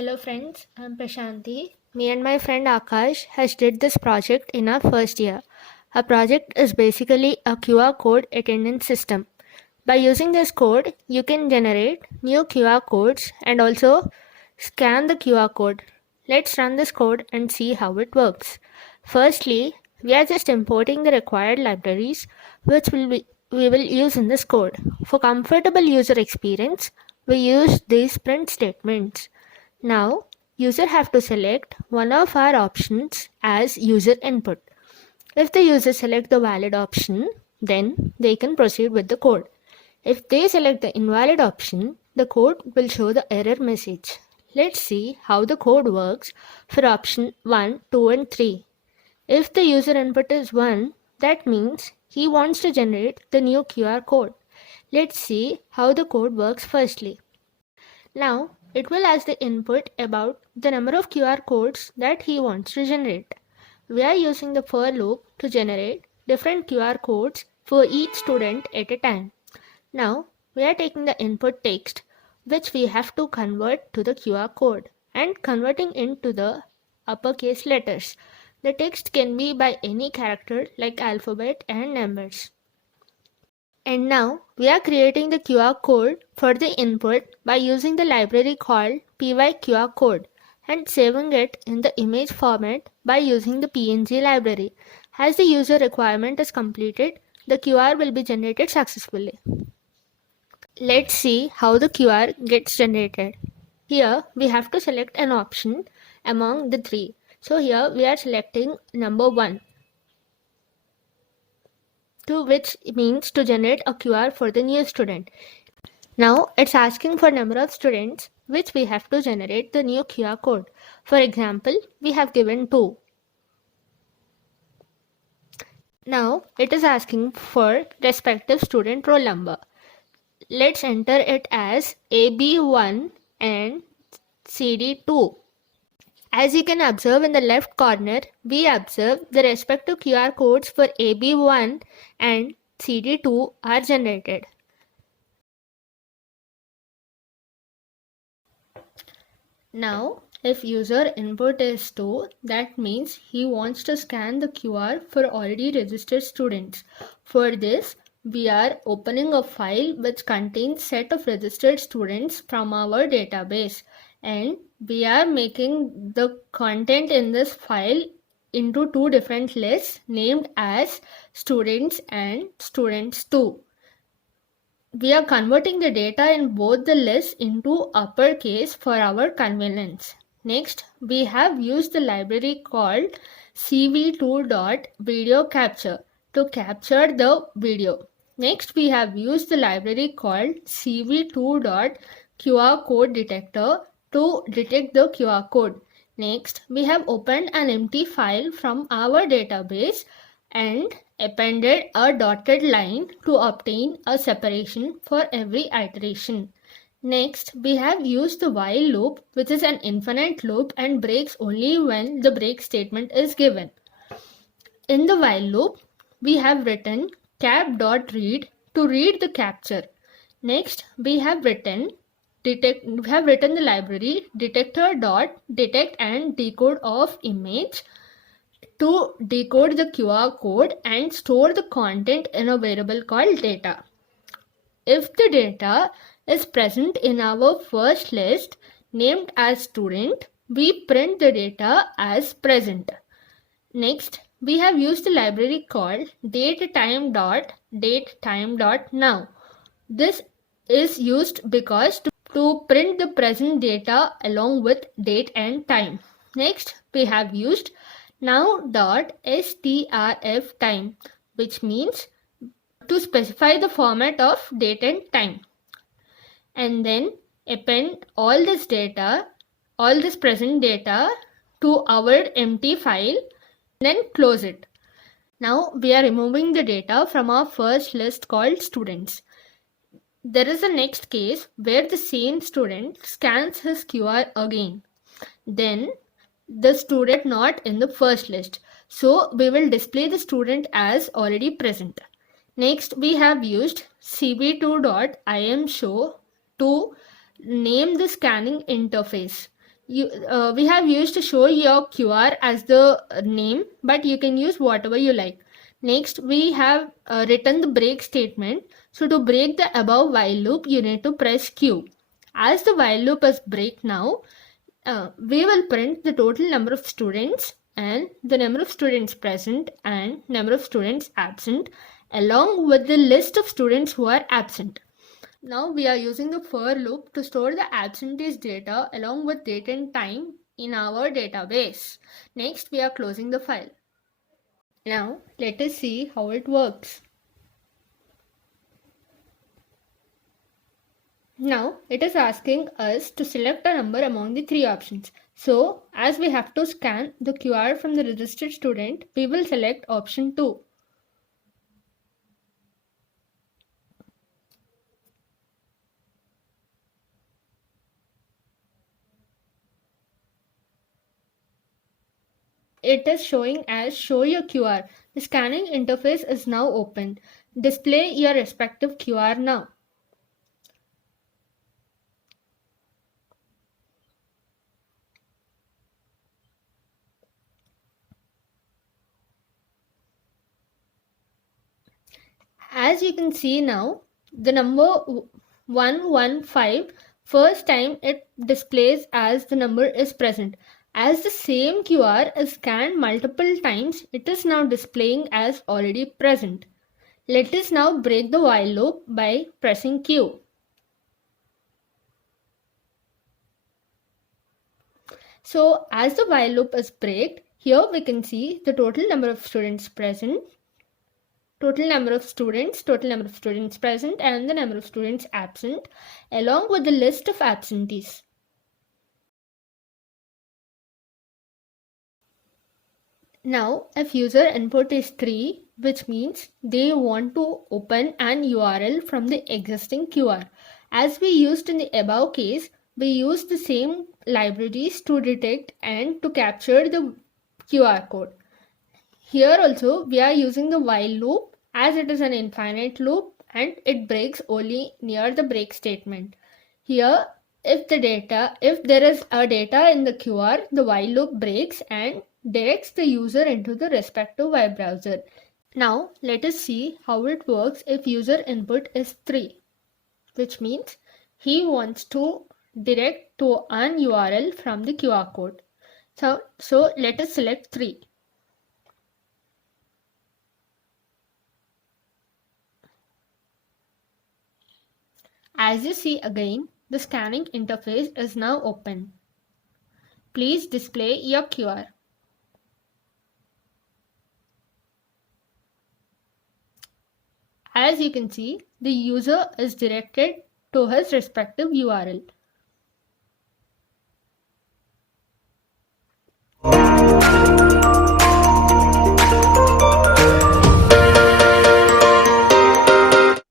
Hello friends, I'm Prashanti. Me and my friend Akash has did this project in our first year. Our project is basically a QR code attendance system. By using this code, you can generate new QR codes and also scan the QR code. Let's run this code and see how it works. Firstly, we are just importing the required libraries we will use in this code. For comfortable user experience, we use these print statements. Now, user have to select one of our options as user input. If the user select the valid option, then they can proceed with the code. If they select the invalid option, the code will show the error message. Let's see how the code works for option 1, 2 and 3. If the user input is 1, that means he wants to generate the new QR code. Let's see how the code works firstly. Now, it will ask the input about the number of QR codes that he wants to generate. We are using the for loop to generate different QR codes for each student at a time. Now, we are taking the input text, which we have to convert to the QR code and converting into the uppercase letters. The text can be by any character like alphabet and numbers. And now we are creating the QR code for the input by using the library called pyqr-code and saving it in the image format by using the PNG library. As the user requirement is completed, the QR will be generated successfully. Let's see how the QR gets generated. Here we have to select an option among the three. So here we are selecting number 1. Which means to generate a QR for the new student. Now it's asking for number of students which we have to generate the new QR code. For example, we have given 2. Now it is asking for respective student roll number. Let's enter it as AB1 and CD2. As you can observe in the left corner, we observe the respective QR codes for AB1 and CD2 are generated. Now, if user input is 2, that means he wants to scan the QR for already registered students. For this, we are opening a file which contains set of registered students from our database, and we are making the content in this file into 2 different lists named as students and students2. We are converting the data in both the lists into uppercase for our convenience. Next, we have used the library called cv2.videoCapture to capture the video. Next, we have used the library called cv2.QRCodeDetector to detect the QR code. Next, we have opened an empty file from our database and appended a dotted line to obtain a separation for every iteration. Next, we have used the while loop, which is an infinite loop and breaks only when the break statement is given. In the while loop, we have written cap.read to read the capture. Next, we have written the library detector.detect and decode of image to decode the QR code and store the content in a variable called data. If the data is present in our first list named as student, we print the data as present. Next, we have used the library called datetime.datetime.now. This is used because to print the present data along with date and time. Next, we have used now.strftime, which means to specify the format of date and time. And then append all this present data to our empty file, then close it. Now we are removing the data from our first list called students. There is a next case where the same student scans his QR again. Then the student not in the first list. So we will display the student as already present. Next, we have used cv2.imshow to name the scanning interface. we have used to show your QR as the name, but you can use whatever you like. Next, we have written the break statement. So to break the above while loop, you need to press Q. As the while loop is break now, we will print the total number of students and the number of students present and number of students absent, along with the list of students who are absent. Now we are using the for loop to store the absentees data along with date and time in our database. Next, we are closing the file. Now let us see how it works. Now it is asking us to select a number among the three options. So as we have to scan the QR from the registered student, we will select option 2. It is showing as show your QR. The scanning interface is now open. Display your respective QR now. As you can see now, the number 115, first time it displays as the number is present. As the same QR is scanned multiple times, it is now displaying as already present. Let us now break the while loop by pressing Q. So as the while loop is breaked, here we can see the total number of students present, total number of students present, and the number of students absent, along with the list of absentees. Now, if user input is 3, which means they want to open an URL from the existing QR. As we used in the above case, we use the same libraries to detect and to capture the QR code. Here also, we are using the while loop as it is an infinite loop and it breaks only near the break statement. Here, if there is a data in the QR, the while loop breaks and directs the user into the respective web browser. Now, let us see how it works if user input is 3, which means he wants to direct to an URL from the QR code. So let us select 3. As you see again, the scanning interface is now open. Please display your QR. As you can see, the user is directed to his respective URL.